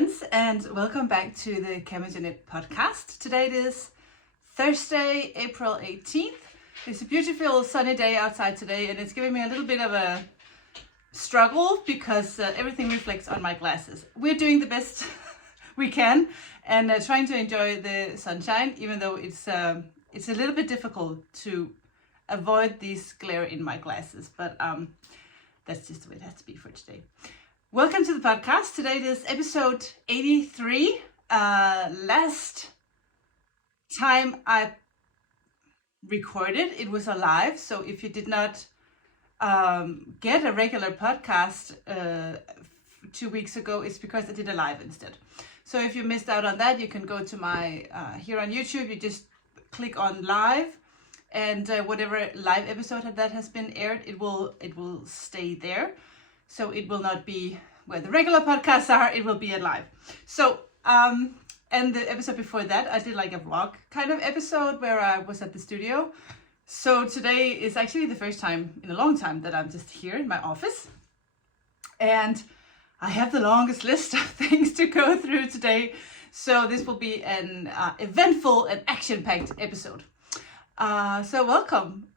friends, and welcome back to the Knit podcast. Today it is Thursday, April 18th. It's a beautiful sunny day outside today, and it's giving me a little bit of a struggle because everything reflects on my glasses. We're doing the best we can and trying to enjoy the sunshine, even though it's a little bit difficult to avoid this glare in my glasses, but that's just the way it has to be for today. Welcome to the podcast. Today it is episode 83. Last time I recorded, it was a live. So if you did not get a regular podcast 2 weeks ago, it's because I did a live instead. So if you missed out on that, you can go to my, here on YouTube, you just click on live, and whatever live episode that has been aired, it will stay there. So it will not be where the regular podcasts are, it will be a live. So, and the episode before that, I did like a vlog kind of episode where I was at the studio. So today is actually the first time in a long time that I'm just here in my office. And I have the longest list of things to go through today. So this will be an eventful and action-packed episode. So welcome.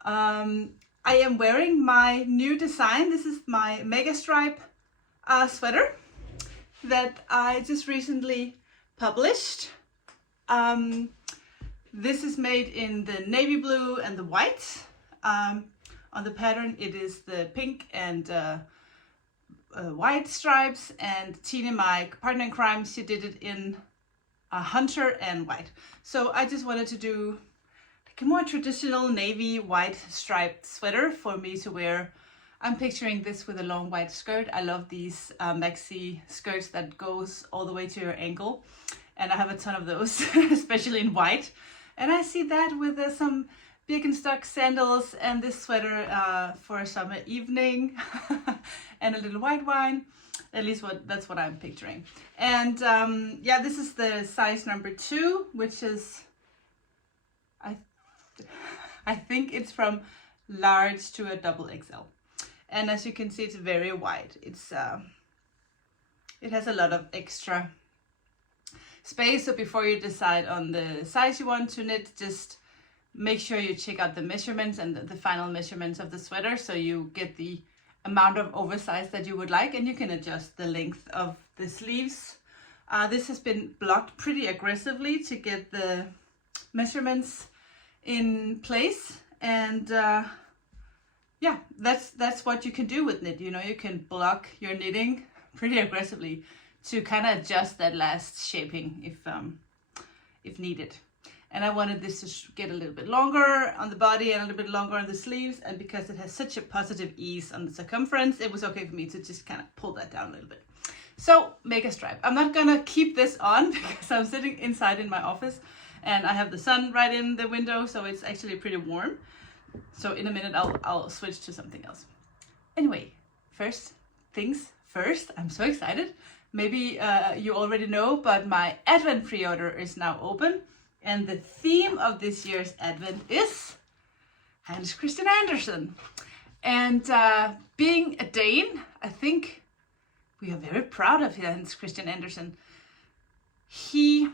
I am wearing my new design. This is my mega stripe sweater that I just recently published. This is made in the navy blue and the white. On the pattern, it is the pink and white stripes, and Tina, my partner in crime, she did it in hunter and white. So I just wanted to do a more traditional navy white striped sweater for me to wear. I'm picturing this with a long white skirt. I love these maxi skirts that goes all the way to your ankle, and I have a ton of those, especially in white. And I see that with some Birkenstock sandals and this sweater for a summer evening and a little white wine. At least that's what I'm picturing. And yeah, this is the size number 2, which is I think it's from large to a double XL. And as you can see, it's very wide. It has a lot of extra space. So before you decide on the size you want to knit, just make sure you check out the measurements and the final measurements of the sweater, so you get the amount of oversize that you would like, and you can adjust the length of the sleeves. This has been blocked pretty aggressively to get the measurements in place, and yeah, that's what you can do with knit. You know, you can block your knitting pretty aggressively to kind of adjust that last shaping if needed. And I wanted this to get a little bit longer on the body and a little bit longer on the sleeves, and because it has such a positive ease on the circumference, it was okay for me to just kind of pull that down a little bit. So mega stripe. I'm not gonna keep this on because I'm sitting inside in my office and I have the sun right in the window, so it's actually pretty warm. So in a minute I'll switch to something else. Anyway, first things first, I'm so excited. Maybe you already know, but my Advent pre-order is now open, and the theme of this year's Advent is Hans Christian Andersen. And being a Dane, I think we are very proud of Hans Christian Andersen. He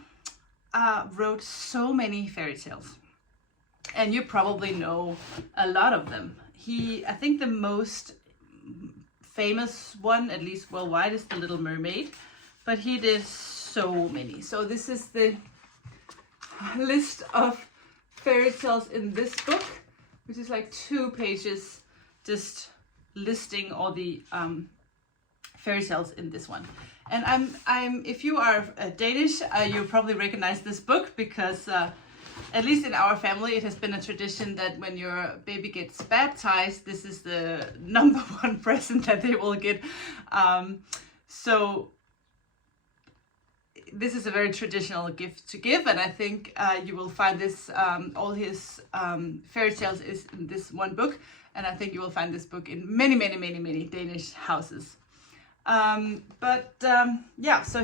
wrote so many fairy tales, and you probably know a lot of them. I think the most famous one, at least worldwide, is The Little Mermaid, but he did so many. So this is the list of fairy tales in this book, which is like 2 pages just listing all the fairy tales in this one. And I'm if you are Danish, you probably recognize this book because at least in our family, it has been a tradition that when your baby gets baptized, this is the number 1 present that they will get. So this is a very traditional gift to give, and I think you will find this, all his fairy tales is in this one book, and I think you will find this book in many Danish houses. Yeah, so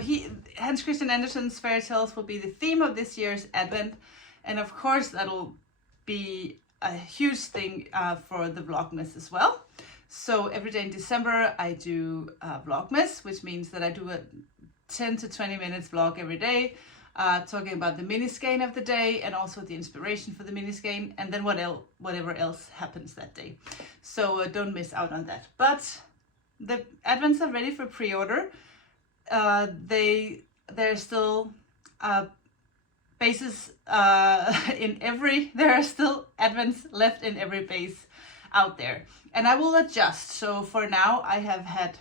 Hans Christian Andersen's fairy tales will be the theme of this year's Advent, and of course that'll be a huge thing for the vlogmas as well. So every day in December I do vlogmas, which means that I do a 10 to 20 minutes vlog every day, talking about the mini skein of the day and also the inspiration for the mini skein, and then whatever else happens that day. So don't miss out on that. But the advents are ready for pre-order. There's still bases there are still advents left in every base out there, and I will adjust. So for now I have had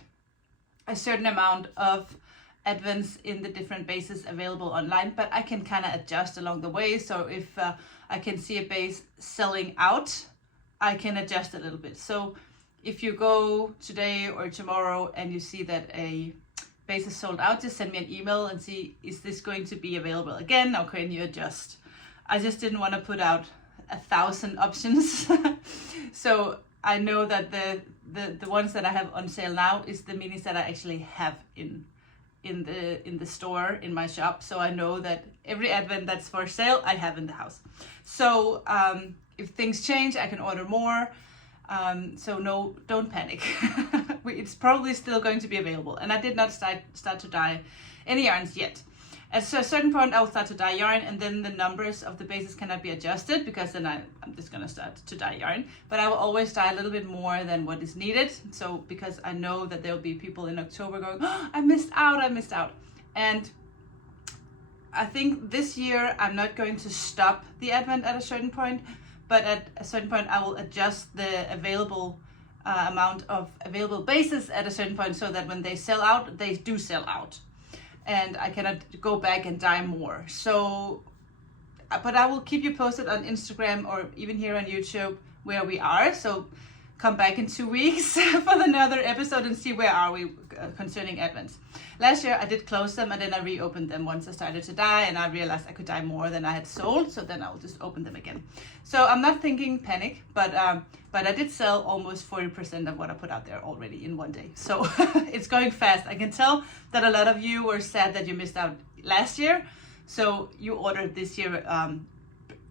a certain amount of advents in the different bases available online, but I can kind of adjust along the way. So if I can see a base selling out, I can adjust a little bit. So if you go today or tomorrow and you see that a base is sold out, just send me an email and see, is this going to be available again, or can you adjust? I just didn't want to put out 1,000 options. So I know that the ones that I have on sale now is the minis that I actually have in the store, in my shop. So I know that every advent that's for sale I have in the house. So if things change, I can order more. So no, don't panic. It's probably still going to be available. And I did not start to dye any yarns yet. At a certain point I will start to dye yarn, and then the numbers of the bases cannot be adjusted, because then I'm just going to start to dye yarn. But I will always dye a little bit more than what is needed. So because I know that there will be people in October going, oh, I missed out. And I think this year I'm not going to stop the advent at a certain point, but at a certain point I will adjust the available amount of available bases at a certain point, so that when they sell out, they do sell out. And I cannot go back and dye more. So, but I will keep you posted on Instagram or even here on YouTube where we are. So come back in 2 weeks for another episode and see where are we concerning advents. Last year I did close them, and then I reopened them once I started to dye, and I realized I could dye more than I had sold, so then I'll just open them again. So I'm not thinking panic, but I did sell almost 40% of what I put out there already in one day. So it's going fast. I can tell that a lot of you were sad that you missed out last year, so you ordered this year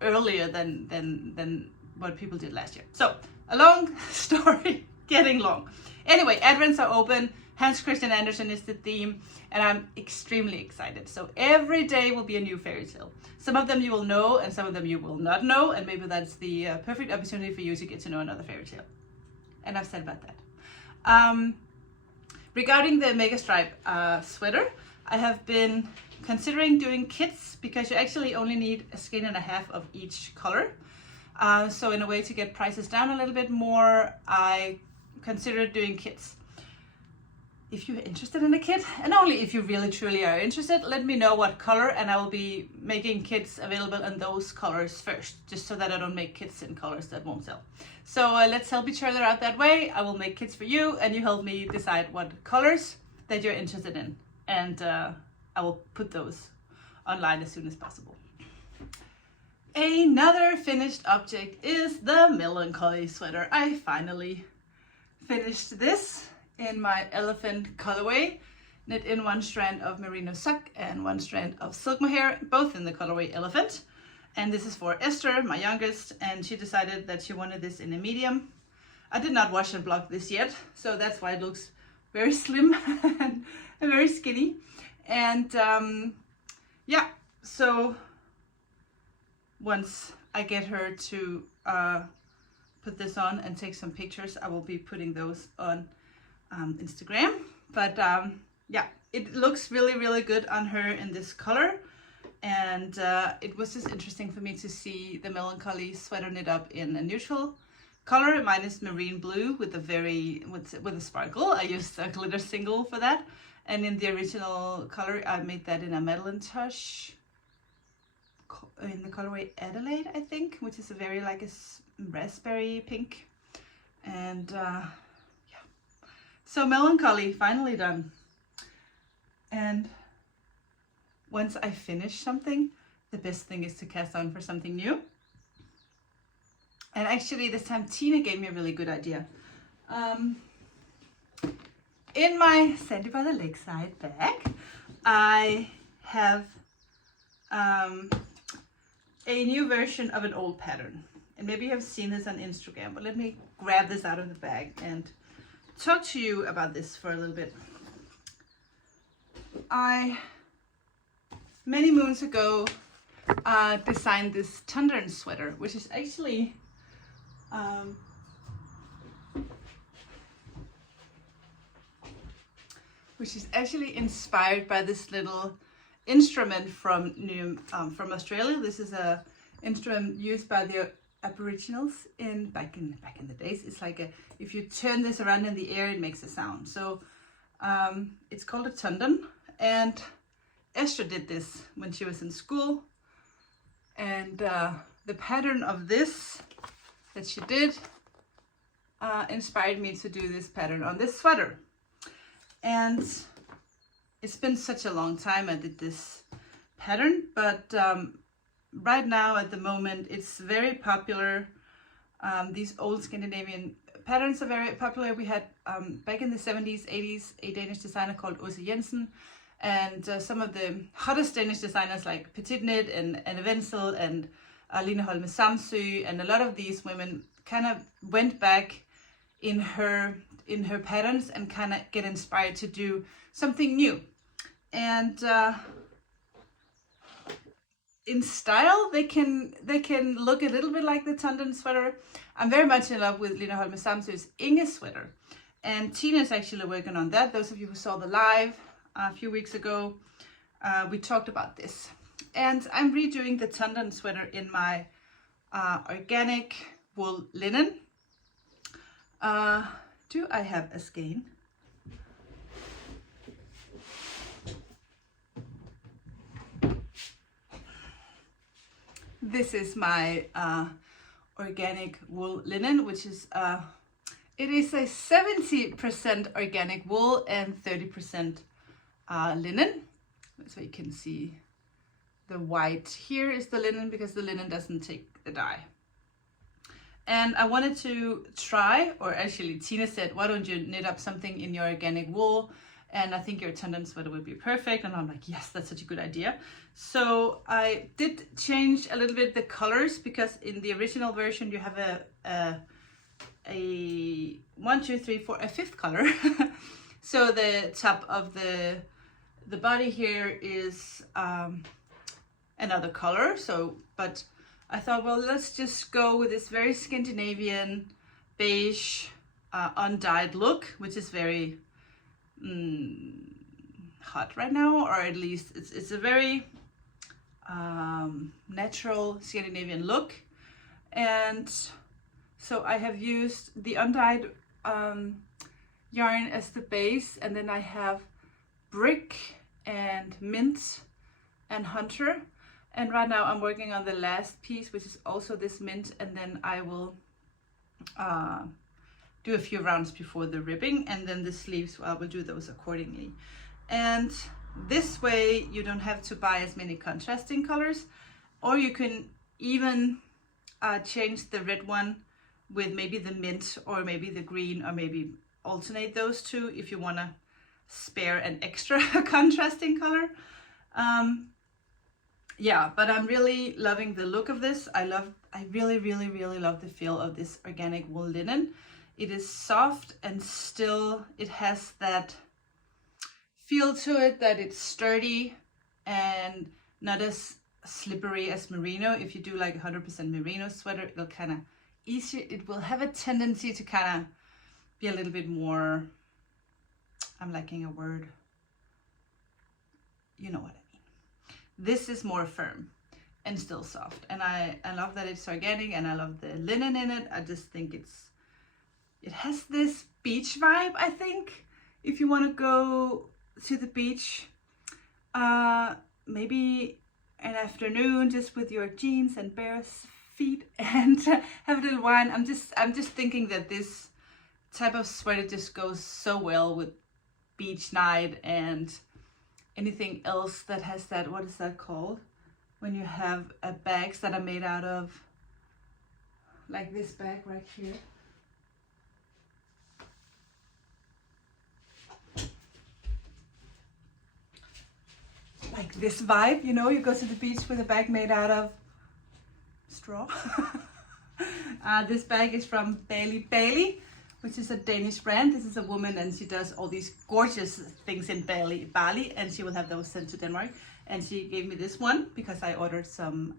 earlier than what people did last year. So a long story getting long. Anyway, advents are open. Hans Christian Andersen is the theme, and I'm extremely excited. So every day will be a new fairy tale. Some of them you will know, and some of them you will not know, and maybe that's the perfect opportunity for you to get to know another fairy tale. And I've said about that. Regarding the Mega Stripe sweater, I have been considering doing kits, because you actually only need a skein and a half of each color. So in a way to get prices down a little bit more, I considered doing kits. If you're interested in a kit, and only if you really truly are interested, let me know what color, and I will be making kits available in those colors first, just so that I don't make kits in colors that won't sell. So let's help each other out that way. I will make kits for you, and you help me decide what colors that you're interested in, and I will put those online as soon as possible. Another finished object is the Melancholy sweater. I finally finished this in my elephant colorway, knit in one strand of merino sock and one strand of silk mohair, both in the colorway elephant. And this is for Esther, my youngest, and she decided that she wanted this in a medium. I did not wash and block this yet, so that's why it looks very slim and very skinny. And yeah, so once I get her to put this on and take some pictures, I will be putting those on Instagram. But yeah, it looks really good on her in this color, and it was just interesting for me to see the Melancholy sweater knit up in a neutral color. Mine is marine blue with a sparkle. I used a glitter single for that, and in the original color I made that in a melancholy in the colorway Adelaide, I think, which is a very like a raspberry pink. And so Melancholy finally done. And once I finish something, the best thing is to cast on for something new. And actually this time Tina gave me a really good idea. In my Sandy by the Lakeside bag, I have a new version of an old pattern. And maybe you have seen this on Instagram, but let me grab this out of the bag and talk to you about this for a little bit. I, many moons ago, designed this Tendon sweater, which is actually inspired by this little instrument from Australia. This is a instrument used by the Aboriginals back in the days. It's like if you turn this around in the air, it makes a sound. So it's called a Tendon, and Esther did this when she was in school, and the pattern of this that she did inspired me to do this pattern on this sweater. And it's been such a long time I did this pattern, but right now at the moment it's very popular. These old Scandinavian patterns are very popular. We had back in the 70s, 80s, a Danish designer called Åse Jensen, and some of the hottest Danish designers like Petit Knit and Wenzel and Line Holme Samsø, and a lot of these women kind of went back in her patterns and kind of get inspired to do something new. And in style, they can look a little bit like the Tendon sweater. I'm very much in love with Line Holme Samsø's Inge sweater, and Tina's actually working on that. Those of you who saw the live a few weeks ago, we talked about this. And I'm redoing the Tendon sweater in my organic wool linen. Do I have a skein? This is my organic wool linen, which is it is a 70% organic wool and 30% linen. So you can see the white here is the linen, because the linen doesn't take the dye. And I wanted to try, or actually Tina said, why don't you knit up something in your organic wool? And I think your Tendon sweater would be perfect. And I'm like, yes, that's such a good idea. So I did change a little bit the colors, because in the original version you have a 1, 2, 3, 4, a fifth color. So the top of the body here is another color. So, but I thought, well, let's just go with this very Scandinavian beige undyed look, which is very hot right now, or at least it's a very natural Scandinavian look. And so I have used the undyed yarn as the base, and then I have brick and mint and hunter. And right now I'm working on the last piece, which is also this mint, and then I will do a few rounds before the ribbing, and then the sleeves, I will do those accordingly. And this way you don't have to buy as many contrasting colors, or you can even change the red one with maybe the mint or maybe the green, or maybe alternate those two if you want to spare an extra contrasting color. Yeah, but I'm really loving the look of this. I really love the feel of this organic wool linen. It is soft, and still it has that feel to it that it's sturdy and not as slippery as merino. If you do like 100% merino sweater, it'll kind of easier. It will have a tendency to kind of be a little bit more, I'm lacking a word. You know what I mean. This is more firm and still soft, and I love that it's organic, and I love the linen in it. I just think it has this beach vibe. I think if you want to go to the beach, maybe an afternoon just with your jeans and bare feet and have a little wine. I'm just thinking that this type of sweater just goes so well with beach night and anything else that has that, what is that called? When you have bags that are made out of, like this bag right here. Like this vibe, you know, you go to the beach with a bag made out of straw. This bag is from Bailey, which is a Danish brand. This is a woman and she does all these gorgeous things in Bali, and she will have those sent to Denmark. And she gave me this one because I ordered some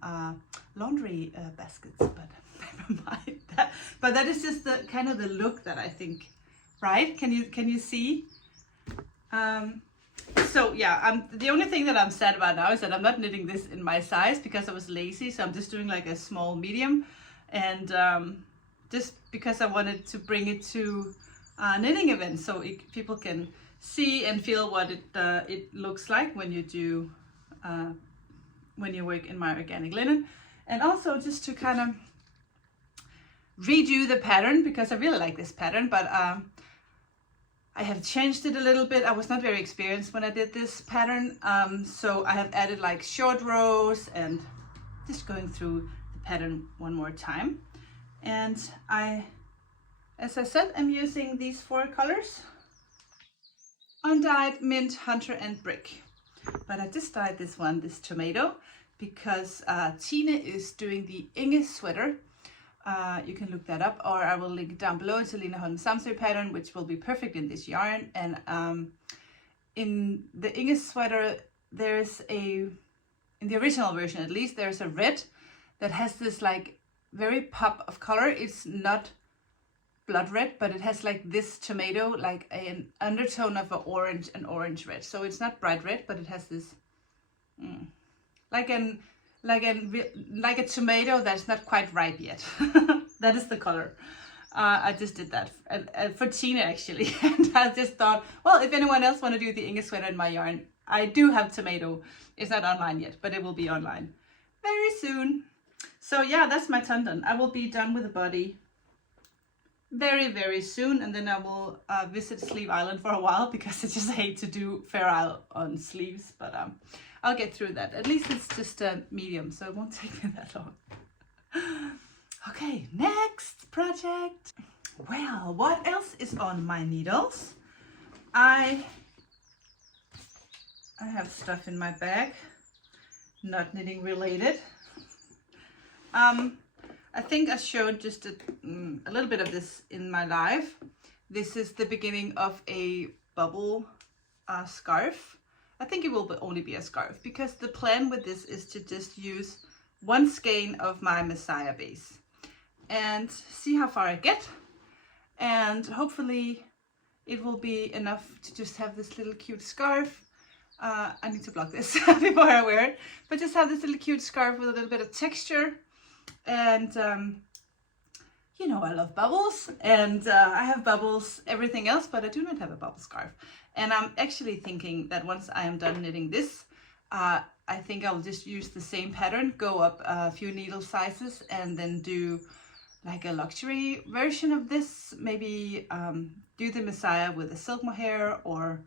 laundry baskets, but never mind that. But that is just the kind of the look that I think, right? Can you see? So yeah, the only thing that I'm sad about now is that I'm not knitting this in my size because I was lazy. So I'm just doing like a small medium, and just because I wanted to bring it to knitting events so people can see and feel what it looks like when you do when you work in my organic linen, and also just to kind of redo the pattern because I really like this pattern, but I have changed it a little bit. I was not very experienced when I did this pattern, so I have added like short rows and just going through the pattern one more time. And as I said, I'm using these 4 colors: undyed, mint, hunter, and brick. But I just dyed this one, this tomato, because Tine is doing the Inge sweater. You can look that up, or I will link down below. It's a Lina Holm Samsø pattern, which will be perfect in this yarn. And in the Inge sweater, there's in the original version at least, there's a red that has this like very pop of color. It's not blood red, but it has like this tomato, like an undertone of an orange red. So it's not bright red, but it has this like a tomato that's not quite ripe yet. That is the color. I just did that for Tina actually, and I just thought, well, if anyone else want to do the Inge sweater in my yarn, I do have tomato. It's not online yet, but it will be online very soon. So yeah, that's my Tendon. I will be done with the body very, very soon, and then I will visit Sleeve Island for a while because I just hate to do Fair Isle on sleeves, but I'll get through that. At least it's just a medium, so it won't take me that long. Okay, next project. Well, what else is on my needles? I have stuff in my bag, not knitting related. I think I showed just a little bit of this in my live. This is the beginning of a bubble scarf. I think it will only be a scarf because the plan with this is to just use 1 skein of my Messiah base and see how far I get. And hopefully it will be enough to just have this little cute scarf. I need to block this before I wear it, but just have this little cute scarf with a little bit of texture. And you know, I love bubbles, and I have bubbles everything else, but I do not have a bubble scarf. And I'm actually thinking that once I am done knitting this, I think I'll just use the same pattern, go up a few needle sizes, and then do like a luxury version of this. Maybe do the Messiah with a silk mohair or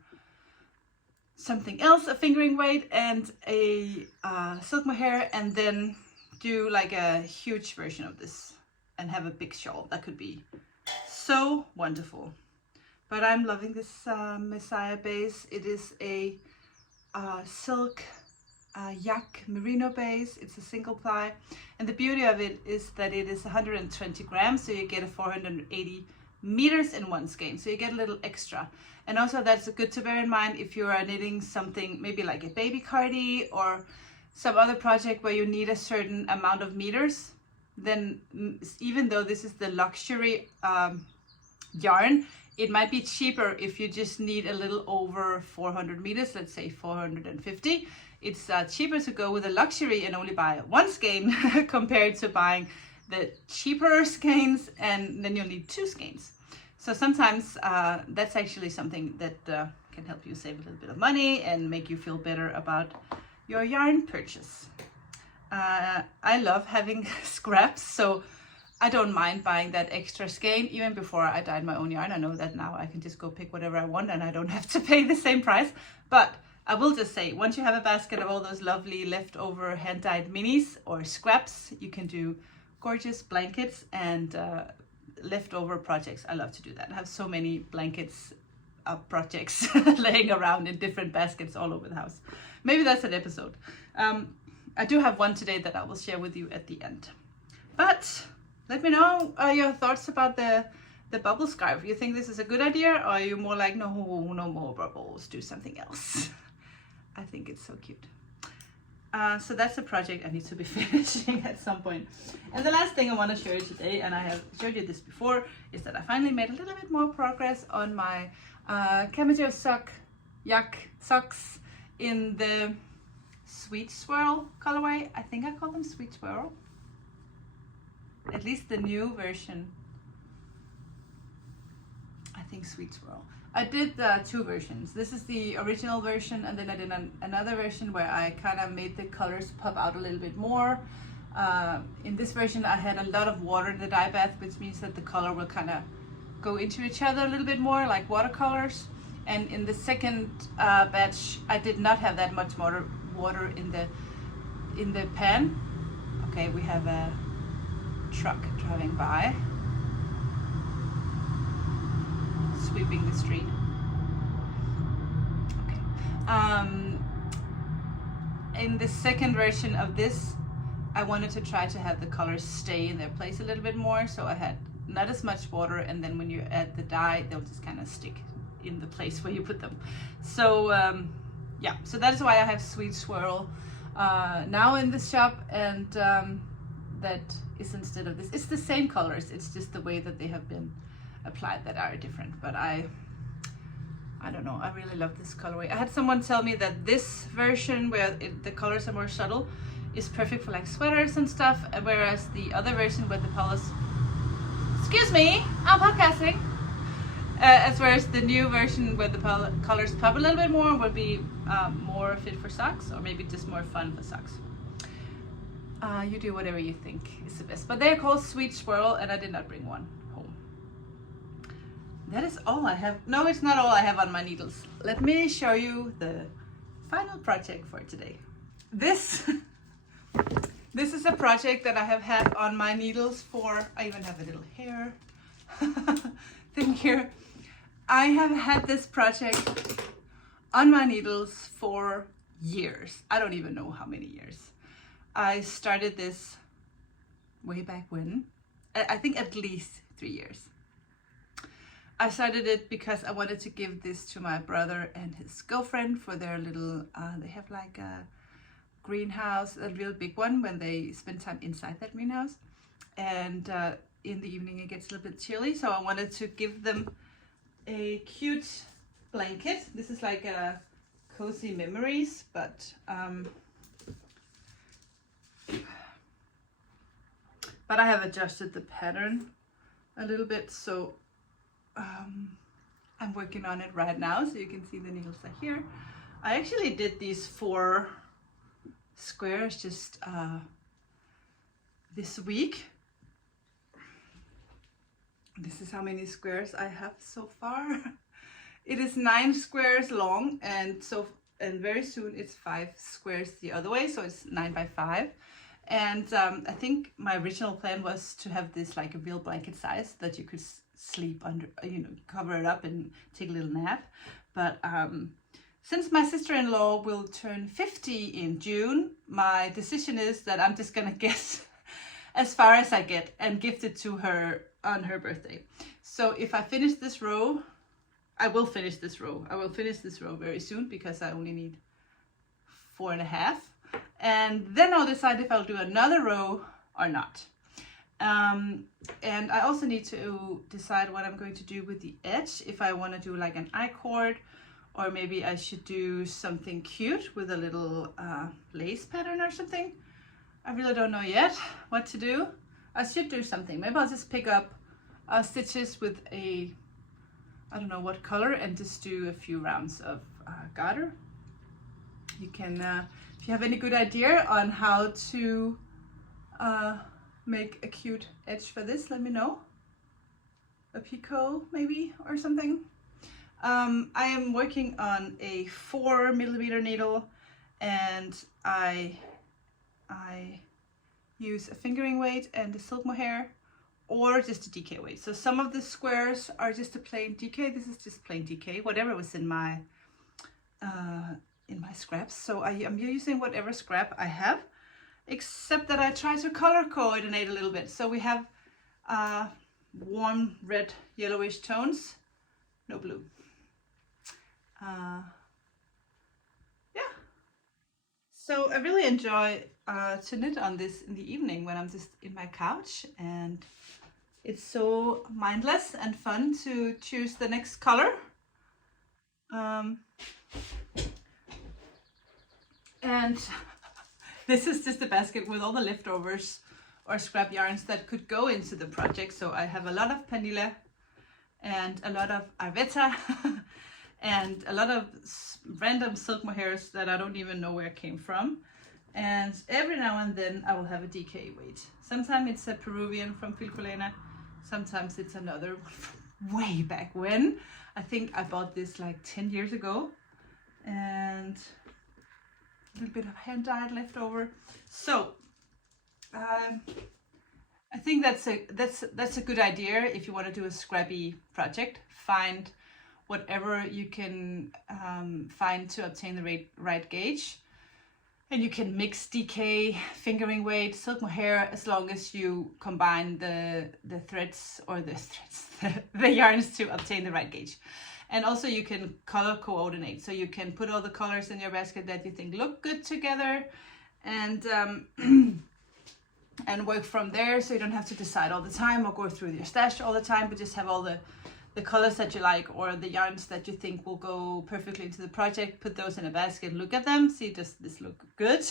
something else, a fingering weight and a silk mohair, and then do like a huge version of this and have a big shawl. That could be so wonderful. But I'm loving this Messiah base. It is a silk yak merino base. It's a single ply, and the beauty of it is that it is 120 grams, so you get a 480 meters in 1 skein, so you get a little extra. And also that's good to bear in mind if you are knitting something maybe like a baby cardi or some other project where you need a certain amount of meters. Then even though this is the luxury yarn, it might be cheaper if you just need a little over 400 meters, let's say 450. It's cheaper to go with a luxury and only buy 1 skein compared to buying the cheaper skeins, and then you'll need 2 skeins. So sometimes that's actually something that can help you save a little bit of money and make you feel better about your yarn purchase. I love having scraps, so I don't mind buying that extra skein. Even before I dyed my own yarn, I know that now I can just go pick whatever I want and I don't have to pay the same price. But I will just say, once you have a basket of all those lovely leftover hand-dyed minis or scraps, you can do gorgeous blankets and leftover projects. I love to do that. I have so many blankets projects laying around in different baskets all over the house. Maybe that's an episode. I do have one today that I will share with you at the end. But let me know your thoughts about the the bubble scarf. You think this is a good idea, or are you more like, no, no more bubbles, do something else? I think it's so cute. So that's a project I need to be finishing at some point. And the last thing I want to show you today, and I have showed you this before, is that I finally made a little bit more progress on my camisole socks in the Sweet Swirl colorway. I think I call them Sweet Swirl. At least the new version. I think Sweet Swirl. I did two versions. This is the original version, and then I did another version where I kind of made the colors pop out a little bit more. In this version I had a lot of water in the dye bath, which means that the color will kind of go into each other a little bit more, like watercolors. And in the second batch I did not have that much water in the pan. Okay, we have a truck driving by, sweeping the street. Okay. In the second version of this, I wanted to try to have the colors stay in their place a little bit more, so I had not as much water, and then when you add the dye, they'll just kind of stick in the place where you put them. So yeah, so that is why I have Sweet Swirl now in the shop, and that is instead of this. It's the same colors, it's just the way that they have been applied that are different. But I don't know, I really love this colorway. I had someone tell me that this version where the colors are more subtle is perfect for like sweaters and stuff, whereas the other version where the colors, excuse me, I'm podcasting, as whereas the new version where the colors pop a little bit more will be more fit for socks, or maybe just more fun for socks. You do whatever you think is the best, but they're called Sweet Swirl, and I did not bring one home. That is all I have. No, it's not all I have on my needles. Let me show you the final project for today. This is a project that I have had on my needles for, I even have a little hair thing here. I have had this project on my needles for years. I don't even know how many years. I started this way back when. I think at least 3 years. I started it because I wanted to give this to my brother and his girlfriend for their little, they have like a greenhouse, a real big one, when they spend time inside that greenhouse. And in the evening it gets a little bit chilly, so I wanted to give them a cute blanket. This is like a cozy memories, but I have adjusted the pattern a little bit, so I'm working on it right now, so you can see the needles are here. I actually did these 4 squares just this week. This is how many squares I have so far. It is 9 squares long, and very soon it's 5 squares the other way, so it's 9 by 5. And I think my original plan was to have this like a real blanket size that you could sleep under, you know, cover it up and take a little nap. But since my sister-in-law will turn 50 in June, my decision is that I'm just gonna get as far as I get and gift it to her on her birthday. So if I finish this row, I will finish this row. I will finish this row very soon because I only need 4.5. And then I'll decide if I'll do another row or not. And I also need to decide what I'm going to do with the edge, if I want to do like an I-cord, or maybe I should do something cute with a little lace pattern or something. I really don't know yet what to do. I should do something. Maybe I'll just pick up stitches with a, I don't know what color, and just do a few rounds of garter. You can, if you have any good idea on how to make a cute edge for this, let me know. A picot maybe, or something. I am working on a 4mm needle, and I use a fingering weight and a silk mohair, or just a DK weight. So some of the squares are just a plain DK. This is just plain DK, whatever was in my scraps. So I am using whatever scrap I have, except that I try to color coordinate a little bit. So we have warm red yellowish tones, no blue. Yeah, so I really enjoy to knit on this in the evening when I'm just in my couch, and it's so mindless and fun to choose the next color. And this is just a basket with all the leftovers or scrap yarns that could go into the project. So I have a lot of Panilla and a lot of Arvetta and a lot of random silk mohairs that I don't even know where it came from. And every now and then I will have a DK weight. Sometimes it's a Peruvian from Filcolena, sometimes it's another way back when. I think I bought this like 10 years ago, and a little bit of hand dyed left over. So I think that's a good idea if you want to do a scrappy project. Find whatever you can find to obtain the right gauge, and you can mix DK, fingering weight, silk mohair, as long as you combine the threads or the yarns to obtain the right gauge. And also you can color coordinate, so you can put all the colors in your basket that you think look good together, and and work from there, so you don't have to decide all the time or go through your stash all the time, but just have all the colors that you like or the yarns that you think will go perfectly into the project. Put those in a basket, look at them, see, does this look good?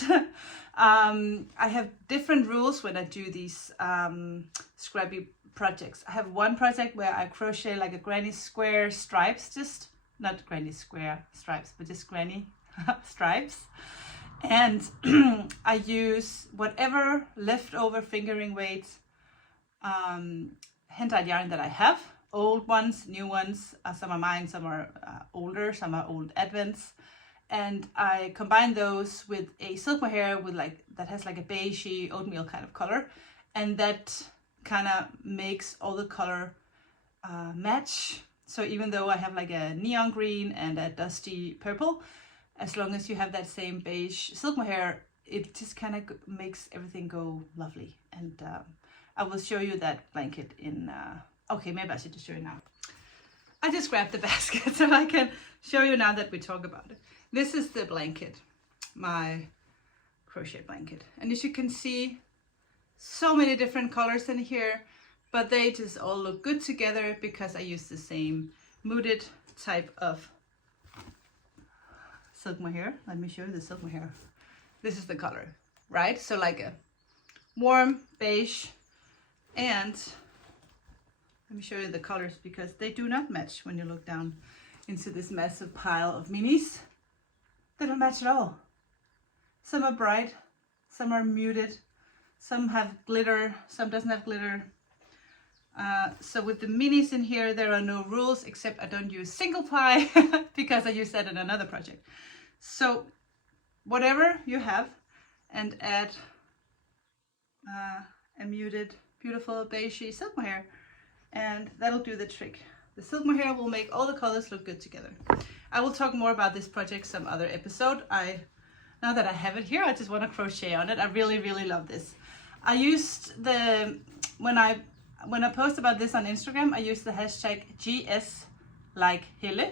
I have different rules when I do these scrappy projects. I have one project where I crochet like a granny square stripes, just not granny square stripes, but just granny stripes. And I use whatever leftover fingering weight hand-dyed yarn that I have, old ones, new ones, some are mine, some are older, some are old Advents, and I combine those with a silk mohair with that has like a beigey oatmeal kind of color, and that kind of makes all the color match. So even though I have like a neon green and a dusty purple, as long as you have that same beige silk mohair, it just kind of makes everything go lovely. And I will show you that blanket in, okay, maybe I should just show you now. I just grabbed the basket so I can show you now that we talk about it. This is the blanket, my crochet blanket. And as you can see, so many different colors in here, but they just all look good together because I use the same muted type of silk mohair. Let me show you the silk mohair. This is the color, right? So like a warm beige, and let me show you the colors because they do not match when you look down into this massive pile of minis. They don't match at all. Some are bright, some are muted, some have glitter, some doesn't have glitter. So with the minis in here, there are no rules, except I don't use single ply because I use that in another project. So whatever you have, and add a muted, beautiful beigey silk mohair, and that'll do the trick. The silk mohair will make all the colors look good together. I will talk more about this project some other episode. Now that I have it here, I just want to crochet on it. I really, really love this. I used when I post about this on Instagram, I use the hashtag GS like Helle,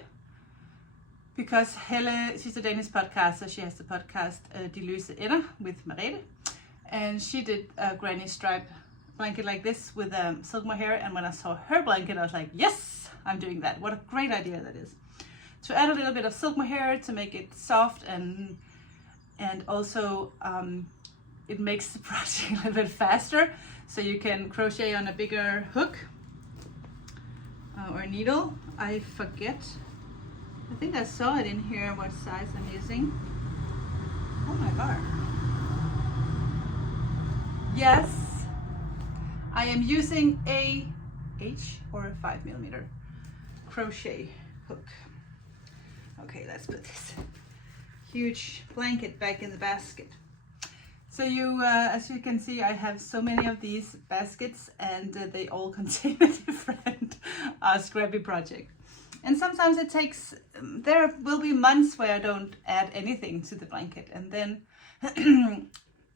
because Helle, she's a Danish podcaster. She has the podcast De Løse Ender with Merete, and she did a granny stripe blanket like this with silk mohair, and when I saw her blanket, I was like, yes, I'm doing that. What a great idea that is. To add a little bit of silk mohair to make it soft, and also it makes the project a little bit faster, so you can crochet on a bigger hook or needle. I forget. I think I saw it in here what size I'm using. Oh my god. Yes, I am using a H or a 5mm crochet hook. Okay, let's put this huge blanket back in the basket. So as you can see, I have so many of these baskets, and they all contain a different scrappy project. And sometimes it takes, there will be months where I don't add anything to the blanket, and then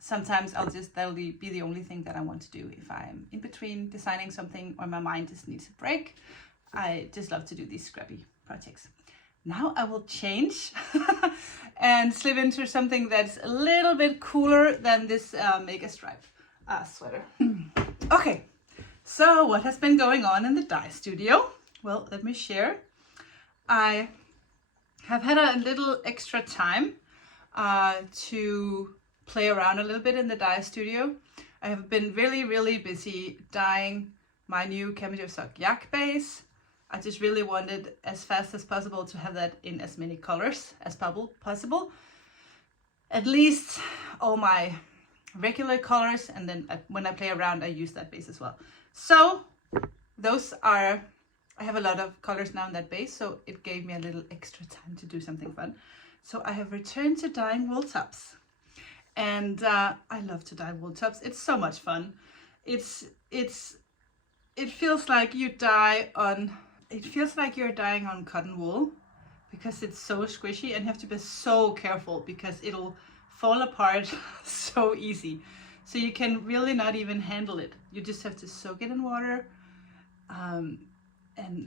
sometimes that'll be the only thing that I want to do if I'm in between designing something or my mind just needs a break. I just love to do these scrappy projects. Now I will change and slip into something that's a little bit cooler than this mega stripe sweater. Okay, so what has been going on in the dye studio? Well, let me share. I have had a little extra time to play around a little bit in the dye studio. I have been really busy dyeing my new Camijo Sock Yak base. I just really wanted as fast as possible to have that in as many colors as possible. At least all my regular colors, and then when I play around I use that base as well. So those are, I have a lot of colors now in that base, so it gave me a little extra time to do something fun. So I have returned to dyeing wool tops. And I love to dye wool tops. It's so much fun. It feels like you dye on, it feels like you're dyeing on cotton wool because it's so squishy, and you have to be so careful because it'll fall apart so easy. So you can really not even handle it. You just have to soak it in water and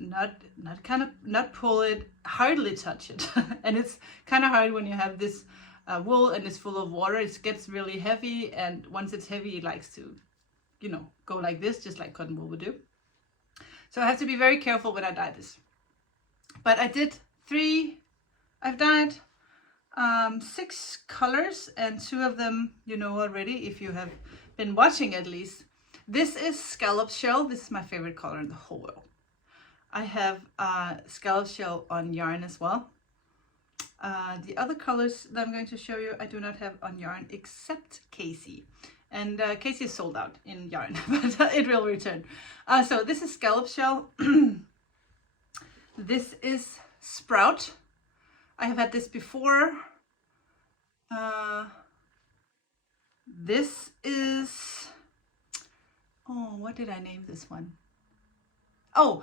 not pull it, hardly touch it. And it's kind of hard when you have this wool and it's full of water. It gets really heavy, and once it's heavy it likes to, you know, go like this, just like cotton wool would do. So I have to be very careful when I dye this. But I did I've dyed 6 colors, and 2 of them you know already if you have been watching at least. This is scallop shell. This is my favorite color in the whole world. I have scallop shell on yarn as well. The other colors that I'm going to show you I do not have on yarn except Casey. And Casey is sold out in yarn, but it will return. So this is scallop shell. This is sprout. I have had this before. This is, oh, what did I name this one? Oh,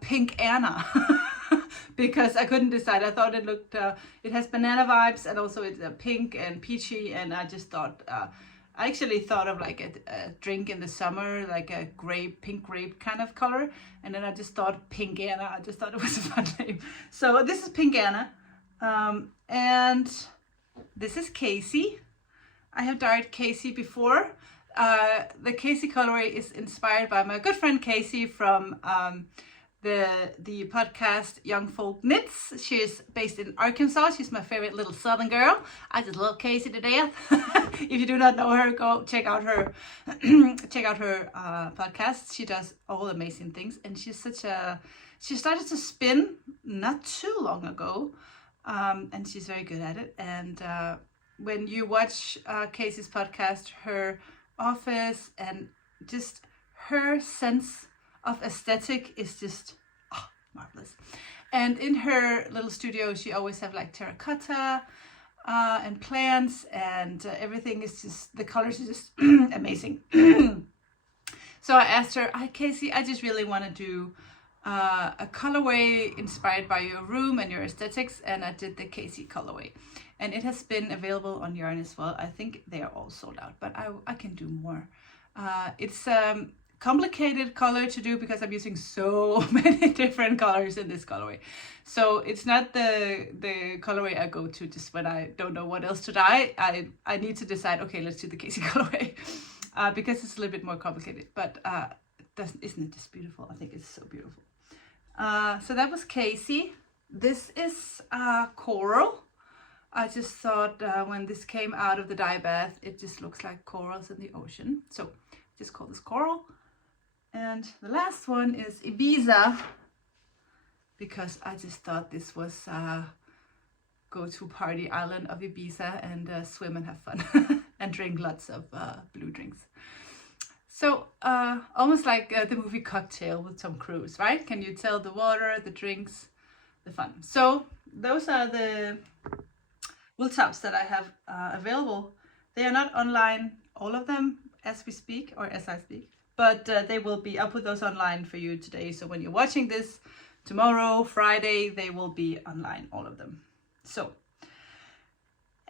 Pink Anna. Because I couldn't decide. I thought it looked, it has banana vibes, and also it's pink and peachy, and I just thought, I actually thought of like a drink in the summer, like a pink grape kind of color, and then I just thought Pink Anna. I just thought it was a fun name. So this is Pink Anna, and this is Casey. I have dyed Casey before. The Casey colorway is inspired by my good friend Casey from the podcast Young Folk Knits. She's based in Arkansas. She's my favorite little southern girl. I just love Casey to death. If you do not know her, go check out her podcast. She does all amazing things, and she started to spin not too long ago, and she's very good at it. And when you watch Casey's podcast, her office and just her sense of aesthetic is just marvelous. And in her little studio she always have like terracotta and plants, and everything is just, the colors are just amazing. So I asked her, hi Casey, I just really want to do a colorway inspired by your room and your aesthetics, and I did the Casey colorway, and it has been available on yarn as well. I think they are all sold out, but I can do more. It's complicated color to do because I'm using so many different colors in this colorway. So it's not the colorway I go to just when I don't know what else to dye. I need to decide, okay, let's do the Casey colorway because it's a little bit more complicated, but isn't it just beautiful? I think it's so beautiful. So that was Casey. This is coral. I just thought when this came out of the dye bath, it just looks like corals in the ocean. So just call this coral. And the last one is Ibiza, because I just thought this was go-to party island of Ibiza, and swim and have fun and drink lots of blue drinks. So almost like the movie Cocktail with Tom Cruise, right? Can you tell? The water, the drinks, the fun. So those are the wool tops that I have available. They are not online, all of them, as we speak, or as I speak, but they will be. I'll put those online for you today. So when you're watching this tomorrow, Friday, they will be online, all of them. So,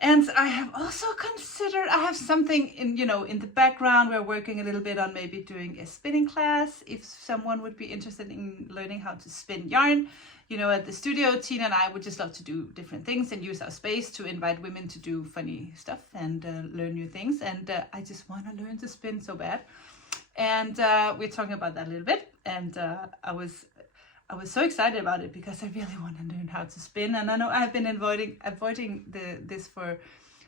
And I have also considered, I have something in, you know, in the background. We're working a little bit on maybe doing a spinning class. If someone would be interested in learning how to spin yarn, you know, at the studio, Tina and I would just love to do different things and use our space to invite women to do funny stuff and learn new things. And I just want to learn to spin so bad. And we're talking about that a little bit. And I was so excited about it because I really want to learn how to spin. And I know I've been avoiding this for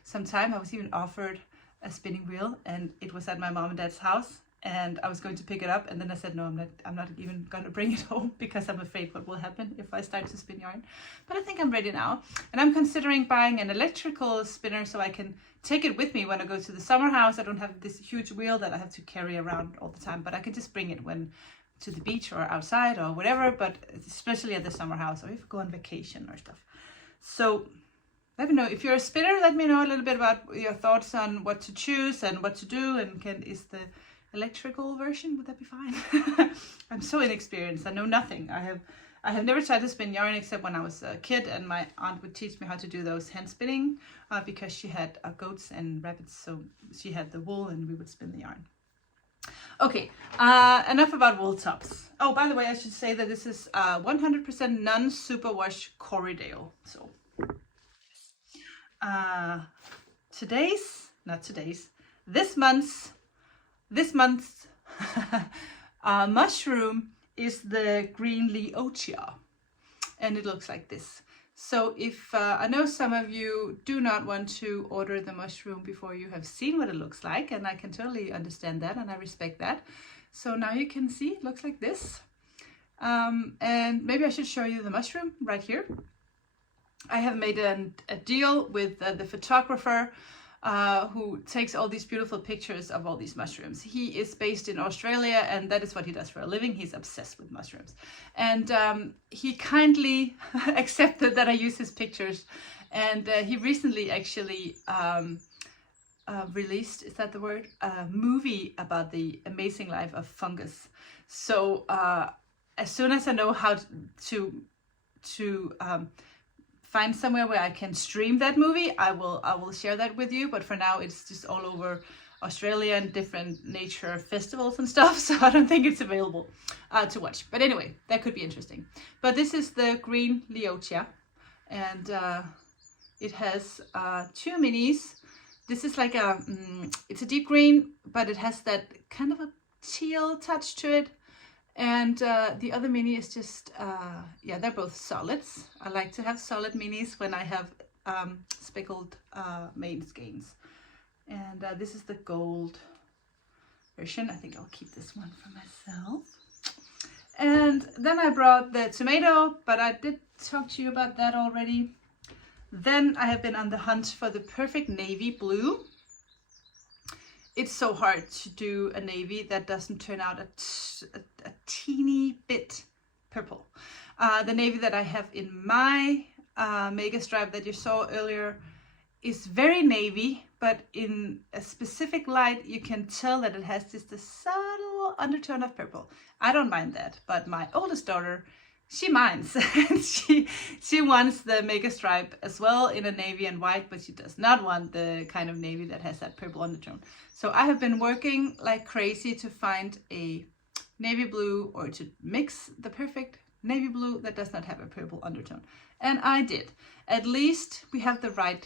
some time. I was even offered a spinning wheel, and it was at my mom and dad's house. And I was going to pick it up, and then I said, no, I'm not even going to bring it home because I'm afraid what will happen if I start to spin yarn. But I think I'm ready now. And I'm considering buying an electrical spinner so I can take it with me when I go to the summer house. I don't have this huge wheel that I have to carry around all the time, but I can just bring it when to the beach or outside or whatever, but especially at the summer house or if you go on vacation or stuff. So let me know if you're a spinner. Let me know a little bit about your thoughts on what to choose and what to do, and is the electrical version, would that be fine? I'm so inexperienced. I know nothing. I have never tried to spin yarn except when I was a kid, and my aunt would teach me how to do those hand spinning because she had goats and rabbits, so she had the wool and we would spin the yarn. Okay, enough about wool tops. Oh, by the way, I should say that this is 100% non-superwash Corriedale. So this month's mushroom is the green Leotia, and it looks like this. So if I know some of you do not want to order the mushroom before you have seen what it looks like, and I can totally understand that, and I respect that. So now you can see it looks like this. And maybe I should show you the mushroom right here. I have made a deal with the photographer who takes all these beautiful pictures of all these mushrooms. He is based in Australia, and that is what he does for a living. He's obsessed with mushrooms. And he kindly accepted that I use his pictures. And he recently actually released, is that the word? A movie about the amazing life of fungus. So as soon as I know how to find somewhere where I can stream that movie, I will share that with you. But for now, it's just all over Australia and different nature festivals and stuff, so I don't think it's available to watch. But anyway, that could be interesting. But this is the green Leotia, and it has 2 minis. This is like it's a deep green, but it has that kind of a teal touch to it. And the other mini is just, yeah, they're both solids. I like to have solid minis when I have speckled main skeins. And this is the gold version. I think I'll keep this one for myself. And then I brought the tomato, but I did talk to you about that already. Then I have been on the hunt for the perfect navy blue. It's so hard to do a navy that doesn't turn out a teeny bit purple. The navy that I have in my mega stripe that you saw earlier is very navy, but in a specific light you can tell that it has just a subtle undertone of purple. I don't mind that, but my oldest daughter, she minds. she wants the mega stripe as well in a navy and white, but she does not want the kind of navy that has that purple undertone. So I have been working like crazy to find a navy blue, or to mix the perfect navy blue that does not have a purple undertone. And I did. At least we have the right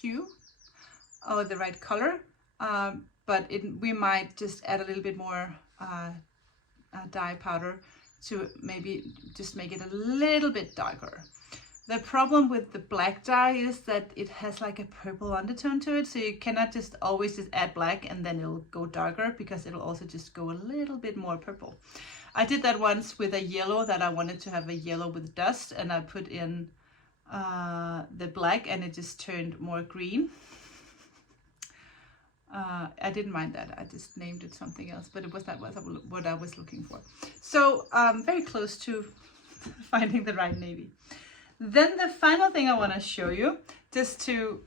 hue or the right color, but we might just add a little bit more dye powder to maybe just make it a little bit darker. The problem with the black dye is that it has like a purple undertone to it, so you cannot just always just add black and then it'll go darker, because it'll also just go a little bit more purple. I did that once with a yellow that I wanted to have a yellow with dust, and I put in the black and it just turned more green. I didn't mind that. I just named it something else, but it was not what I was looking for. So very close to finding the right navy. Then the final thing I want to show you, just to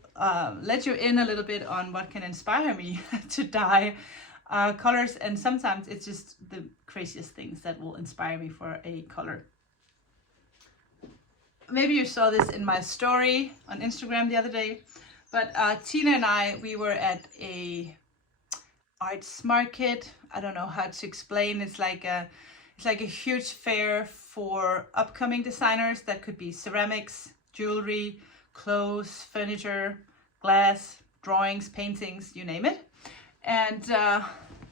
let you in a little bit on what can inspire me to dye colors. And sometimes it's just the craziest things that will inspire me for a color. maybe you saw this in my story on Instagram the other day, but Tina and I, we were at a arts market. I don't know how to explain. It's like a huge fair for upcoming designers. That could be ceramics, jewelry, clothes, furniture, glass, drawings, paintings, you name it. And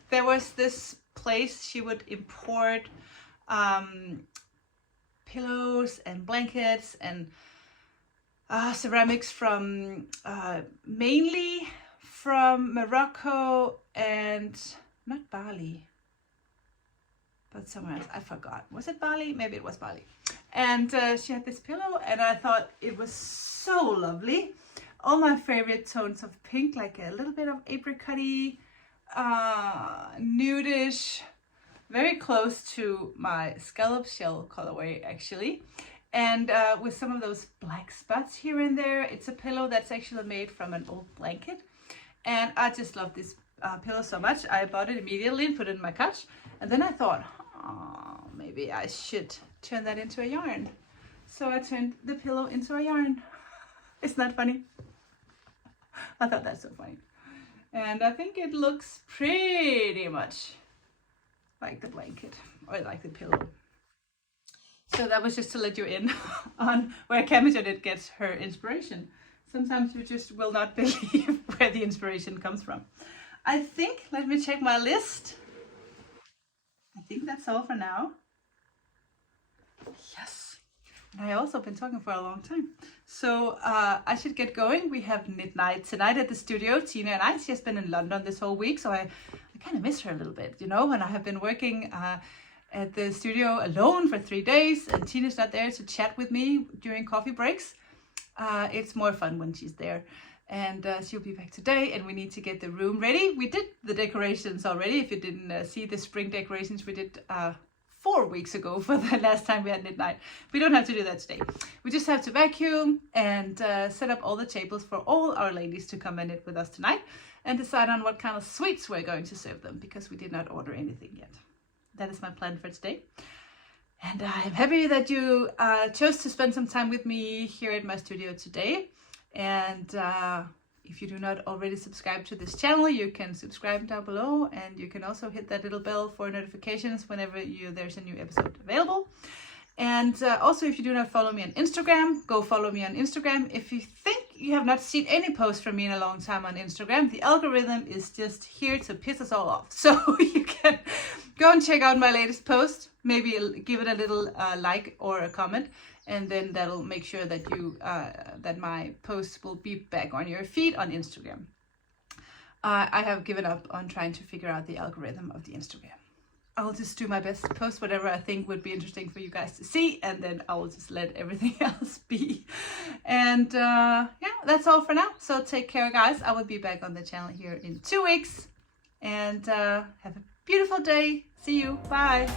there was this place she would import pillows and blankets and ceramics from mainly from Morocco and not Bali, but somewhere else. I forgot. Was it Bali? Maybe it was Bali. And she had this pillow, and I thought it was so lovely. All my favorite tones of pink, like a little bit of apricot-y, nudish, very close to my scallop shell colorway actually. And with some of those black spots here and there. It's a pillow that's actually made from an old blanket. And I just love this pillow so much. I bought it immediately and put it in my couch. And then I thought, oh, maybe I should turn that into a yarn. So I turned the pillow into a yarn. Isn't that funny? I thought that's so funny. And I think it looks pretty much like the blanket or like the pillow. So that was just to let you in on where Camilla gets her inspiration. Sometimes you just will not believe where the inspiration comes from. I think, let me check my list. I think that's all for now. Yes. And I also been talking for a long time. So I should get going. We have knit night tonight at the studio. Tina and I, she has been in London this whole week. So I kind of miss her a little bit, you know, and I have been working at the studio alone for 3 days. And Tina's not there to chat with me during coffee breaks. It's more fun when she's there, and she'll be back today, and we need to get the room ready. We did the decorations already. If you didn't see the spring decorations, we did 4 weeks ago for the last time we had knit night. We don't have to do that today. We just have to vacuum and set up all the tables for all our ladies to come and knit with us tonight, and decide on what kind of sweets we're going to serve them, because we did not order anything yet. That is my plan for today. And I'm happy that you chose to spend some time with me here at my studio today. And if you do not already subscribe to this channel, you can subscribe down below. And you can also hit that little bell for notifications whenever there's a new episode available. And also, if you do not follow me on Instagram, go follow me on Instagram. If you think you have not seen any posts from me in a long time on Instagram, the algorithm is just here to piss us all off. So you can go and check out my latest post. Maybe give it a little like or a comment, and then that'll make sure that you that my posts will be back on your feed on Instagram. I have given up on trying to figure out the algorithm of the Instagram. I'll just do my best to post whatever I think would be interesting for you guys to see, and then I'll just let everything else be. And yeah, that's all for now. So take care, guys. I will be back on the channel here in 2 weeks, and have a beautiful day. See you. Bye.